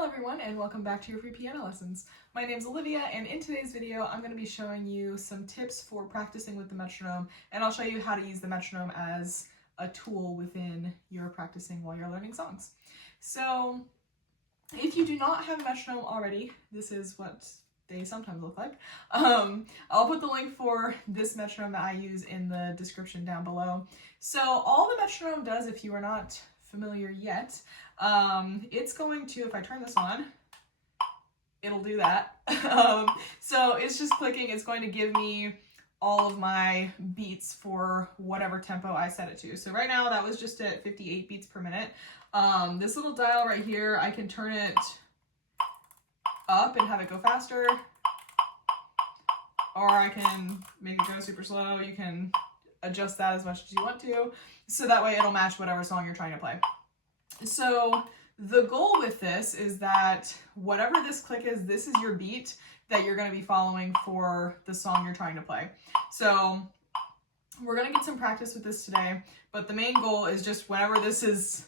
Hello everyone and welcome back to your free piano lessons. My name's Olivia and in today's video I'm going to be showing you some tips for practicing with the metronome, and I'll show you how to use the metronome as a tool within your practicing while you're learning songs. So if you do not have a metronome already, this is what they sometimes look like. I'll put the link for this metronome that I use in the description down below. So all the metronome does, if you are not familiar yet, it's going to, if I turn this on, it'll do that. So it's just clicking. It's going to give me all of my beats for whatever tempo I set it to. So right now that was just at 58 beats per minute. This little dial right here, I can turn it up and have it go faster, or I can make it go super slow. You can adjust that as much as you want to, so that way it'll match whatever song you're trying to play. So the goal with this is that whatever this click is, this is your beat that you're going to be following for the song you're trying to play. So we're going to get some practice with this today, but the main goal is just whenever this is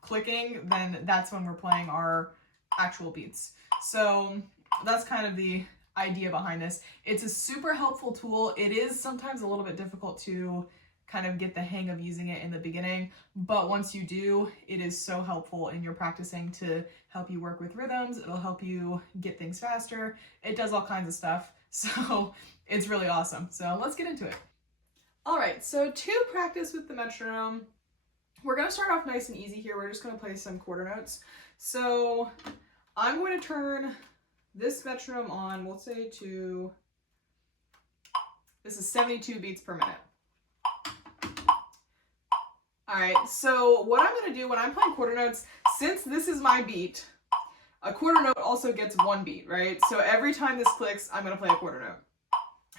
clicking, then that's when we're playing our actual beats. So that's kind of the idea behind this. It's a super helpful tool. It is sometimes a little bit difficult to kind of get the hang of using it in the beginning, but once you do, it is so helpful in your practicing to help you work with rhythms. It'll help you get things faster. It does all kinds of stuff, so it's really awesome. So let's get into it. All right, so to practice with the metronome, we're going to start off nice and easy here. We're just going to play some quarter notes. So I'm going to turn this metronome on, we'll say to, this is 72 beats per minute. All right, so what I'm going to do when I'm playing quarter notes, since this is my beat, a quarter note also gets one beat, right? So every time this clicks, I'm going to play a quarter note.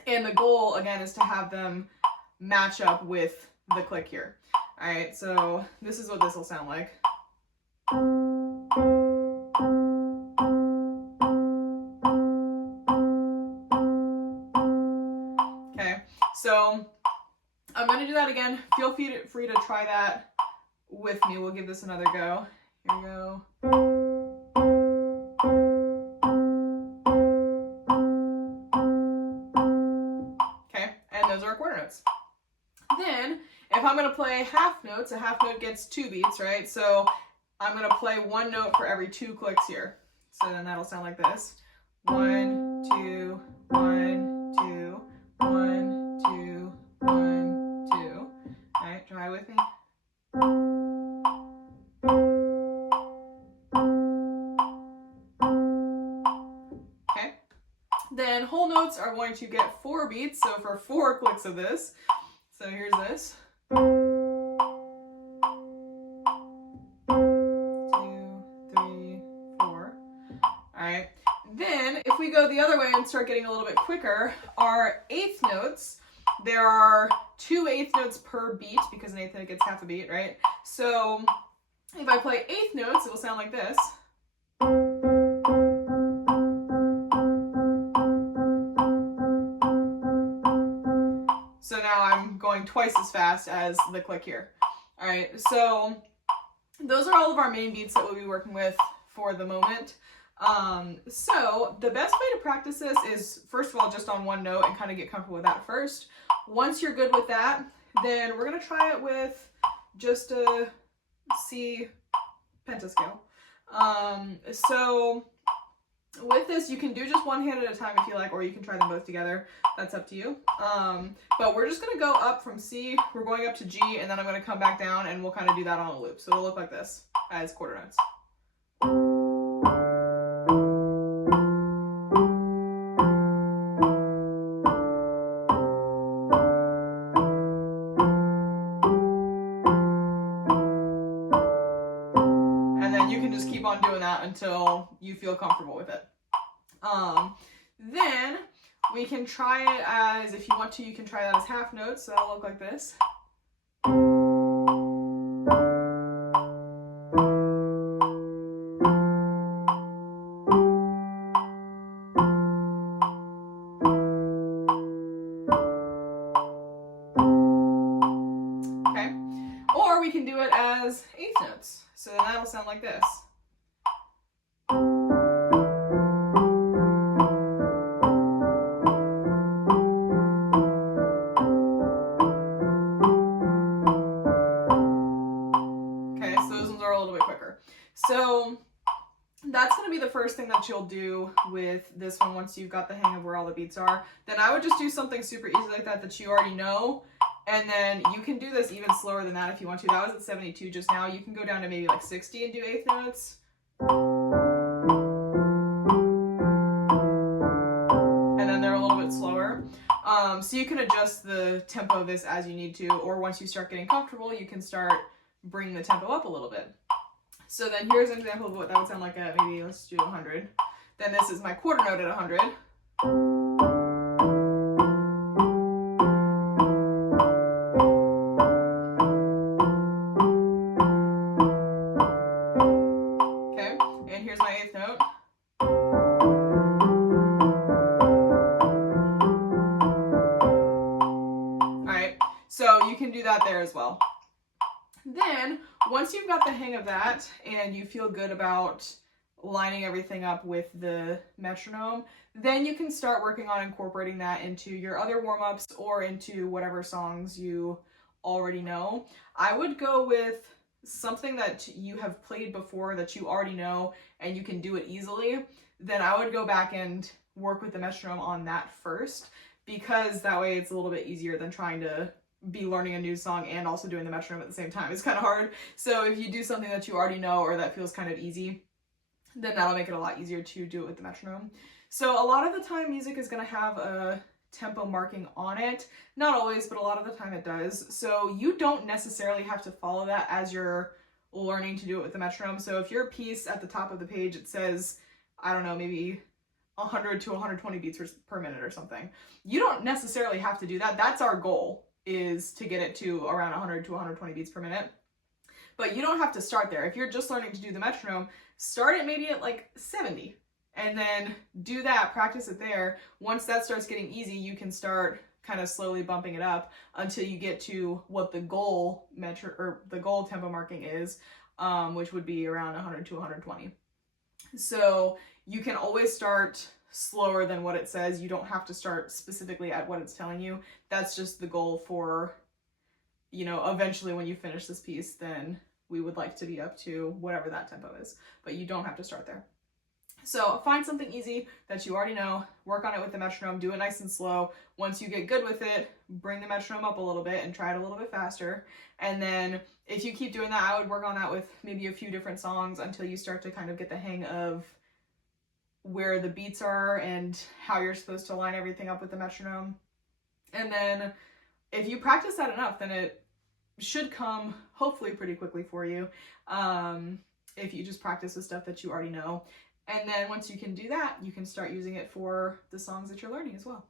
And the goal, again, is to have them match up with the click here. All right, so this is what this will sound like. Okay, so I'm going to do that again. Feel free to try that with me. We'll give this another go. Here we go. Okay, and those are our quarter notes. Then, if I'm going to play half notes, a half note gets 2 beats, right? So I'm going to play one note for every 2 clicks here. So then that'll sound like this. 1, 2, 1, 2, 1, 2, 1, 2. All right, try with me. Okay. Then whole notes are going to get 4 beats, so for 4 clicks of this. So here's this. 2, 3, 4. All right. Then if we go the other way and start getting a little bit quicker, our eighth notes, there are 2 eighth notes per beat because an eighth note gets half a beat, right? So if I play eighth notes, it will sound like this. So now I'm going twice as fast as the click here. All right, so those are all of our main beats that we'll be working with for the moment. So the best way to practice this is, first of all, just on one note and kind of get comfortable with that first. Once you're good with that, then we're going to try it with just a C pentascale. So with this, you can do just one hand at a time if you like, or you can try them both together. That's up to you. But we're just going to go up from C, we're going up to G, and then I'm going to come back down, and we'll kind of do that on a loop. So it'll look like this as quarter notes. And then you can just keep on doing that until you feel comfortable with it. Then we can try it as, if you want to, you can try that as half notes. So that'll look like this. Okay. Or we can do it as eighth notes. So then that'll sound like this. that's going to be the first thing that you'll do with this one once you've got the hang of where all the beats are. Then I would just do something super easy like that you already know. And then you can do this even slower than that if you want to. That was at 72 just now. You can go down to maybe like 60 and do eighth notes. And then they're a little bit slower. So you can adjust the tempo of this as you need to, or once you start getting comfortable, you can start bringing the tempo up a little bit. So then here's an example of what that would sound like at maybe, let's do 100. Then this is my quarter note at 100. Okay, and here's my eighth note. So you can do that there as well. Then, once you've got the hang of that and you feel good about lining everything up with the metronome, then you can start working on incorporating that into your other warm-ups or into whatever songs you already know. I would go with something that you have played before that you already know and you can do it easily. Then I would go back and work with the metronome on that first, because that way it's a little bit easier than trying to be learning a new song and also doing the metronome at the same time. It's kind of hard. So if you do something that you already know or that feels kind of easy, then that'll make it a lot easier to do it with the metronome. So a lot of the time music is going to have a tempo marking on it. Not always, but a lot of the time it does. So you don't necessarily have to follow that as you're learning to do it with the metronome. So if your piece at the top of the page, it says, I don't know, maybe 100 to 120 beats per minute or something. You don't necessarily have to do that. That's our goal, is to get it to around 100 to 120 beats per minute. But you don't have to start there. If you're just learning to do the metronome, start it maybe at like 70 and then do that, practice it there. Once that starts getting easy, you can start kind of slowly bumping it up until you get to what the goal tempo marking is, which would be around 100 to 120. So you can always start slower than what it says. You don't have to start specifically at what it's telling you. That's just the goal for, you know, eventually when you finish this piece, then we would like to be up to whatever that tempo is, but you don't have to start there. So find something easy that you already know, work on it with the metronome, do it nice and slow. Once you get good with it, bring the metronome up a little bit and try it a little bit faster. And then if you keep doing that, I would work on that with maybe a few different songs until you start to kind of get the hang of where the beats are and how you're supposed to line everything up with the metronome. And then if you practice that enough, then it should come hopefully pretty quickly for you, if you just practice the stuff that you already know. And then once you can do that, you can start using it for the songs that you're learning as well.